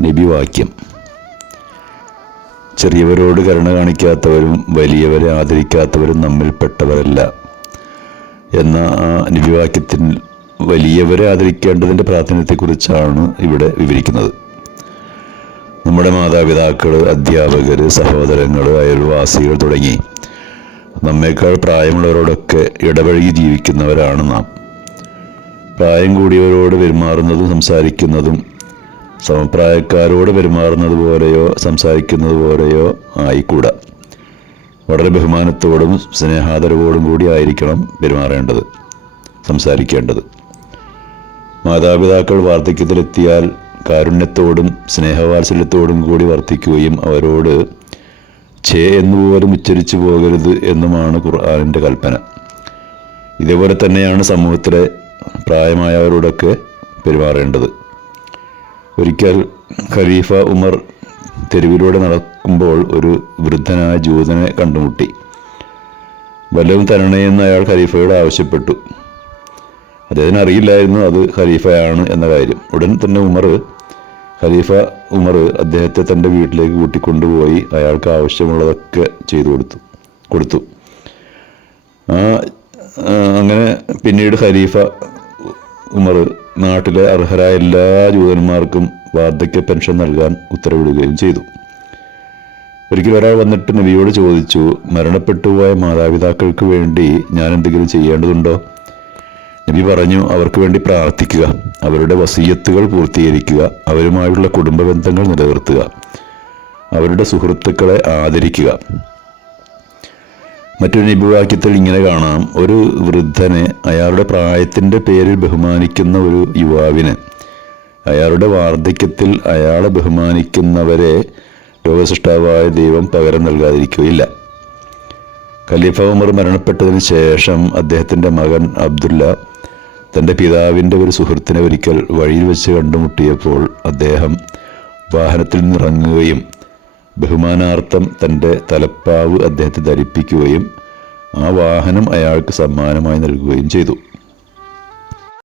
നബിവാക്യം. ചെറിയവരോട് കരുണ കാണിക്കാത്തവരും വലിയവരെ ആദരിക്കാത്തവരും നമ്മിൽപ്പെട്ടവരല്ല എന്ന ആ നബിവാക്യത്തിൽ വലിയവരെ ആദരിക്കേണ്ടതിന്റെ പ്രാധാന്യത്തെക്കുറിച്ചാണ് ഇവിടെ വിവരിക്കുന്നത്. നമ്മുടെ മാതാപിതാക്കൾ അധ്യാപകർ സഹോദരങ്ങൾ അയൽവാസികൾ തുടങ്ങി നമ്മേക്കാൾ പ്രായമുള്ളവരോടൊക്കെ ഇടപഴകി ജീവിക്കുന്നവരാണ് നാം. പ്രായം കൂടിയവരോട് പെരുമാറുന്നതും സംസാരിക്കുന്നതും സമപ്രായക്കാരോട് പെരുമാറുന്നത് പോലെയോ സംസാരിക്കുന്നത് പോലെയോ ആയിക്കൂടാ. വളരെ ബഹുമാനത്തോടും സ്നേഹാദരവോടും കൂടി ആയിരിക്കണം പെരുമാറേണ്ടത് സംസാരിക്കേണ്ടത്. മാതാപിതാക്കൾ വാർദ്ധക്യത്തിലെത്തിയാൽ കാരുണ്യത്തോടും സ്നേഹവാത്സല്യത്തോടും കൂടി വർത്തിക്കുകയും അവരോട് ഛേ എന്നുപോലും ഉച്ചരിച്ചു പോകരുത് എന്നുമാണ് ഖുർആാനിന്റെ കൽപ്പന. ഇതേപോലെ തന്നെയാണ് സമൂഹത്തിലെ പ്രായമായവരോടൊക്കെ പെരുമാറേണ്ടത്. ഒരിക്കൽ ഖലീഫ ഉമർ തെരുവിലൂടെ നടക്കുമ്പോൾ ഒരു വൃദ്ധനായ ജൂതനെ കണ്ടുമുട്ടി. വല്ലതും തരണേയെന്ന് അയാൾ ഖലീഫയോട് ആവശ്യപ്പെട്ടു. അദ്ദേഹത്തിന് അറിയില്ലായിരുന്നു അത് ഖലീഫയാണ് എന്ന കാര്യം. ഉടൻ തന്നെ ഉമർ ഖലീഫ ഉമർ അദ്ദേഹത്തെ തന്റെ വീട്ടിലേക്ക് കൂട്ടിക്കൊണ്ടുപോയി അയാൾക്ക് ആവശ്യമുള്ളതൊക്കെ ചെയ്തു കൊടുത്തു കൊടുത്തു. ആ അങ്ങനെ പിന്നീട് ഖലീഫ ഉമർ നാട്ടിലെ അർഹരായ എല്ലാ ജൂതന്മാർക്കും വാർദ്ധക്യ പെൻഷൻ നൽകാൻ ഉത്തരവിടുകയും ചെയ്തു. ഒരിക്കൽ ഒരാൾ വന്നിട്ട് നബിയോട് ചോദിച്ചു മരണപ്പെട്ടുപോയ മാതാപിതാക്കൾക്ക് വേണ്ടി ഞാൻ എന്തെങ്കിലും ചെയ്യേണ്ടതുണ്ടോ? നബി പറഞ്ഞു അവർക്ക് വേണ്ടി പ്രാർത്ഥിക്കുക അവരുടെ വസീയത്തുകൾ പൂർത്തീകരിക്കുക അവരുമായുള്ള കുടുംബ ബന്ധങ്ങൾ നിലനിർത്തുക അവരുടെ സുഹൃത്തുക്കളെ ആദരിക്കുക. മറ്റൊരു നിപുവാക്യത്തിൽ ഇങ്ങനെ കാണാം. ഒരു വൃദ്ധനെ അയാളുടെ പ്രായത്തിന്റെ പേരിൽ ബഹുമാനിക്കുന്ന ഒരു യുവാവിന് അയാളുടെ വാർദ്ധക്യത്തിൽ അയാളെ ബഹുമാനിക്കുന്നവരെ ലോകസൃഷ്ടാവായ ദൈവം പകരം നൽകാതിരിക്കുകയില്ല. ഖലീഫ ഉമർ മരണപ്പെട്ടതിന് ശേഷം അദ്ദേഹത്തിന്റെ മകൻ അബ്ദുല്ല തന്റെ പിതാവിന്റെ ഒരു സുഹൃത്തിനെ ഒരിക്കൽ വഴിയിൽ വെച്ച് കണ്ടുമുട്ടിയപ്പോൾ അദ്ദേഹം വാഹനത്തിൽ നിന്നിറങ്ങുകയും ബഹുമാനാർത്ഥം തന്റെ തലപ്പാവ് അദ്ദേഹത്തെ ധരിപ്പിക്കുകയും ആ വാഹനം അയാൾക്ക് സമ്മാനമായി നൽകുകയും ചെയ്തു.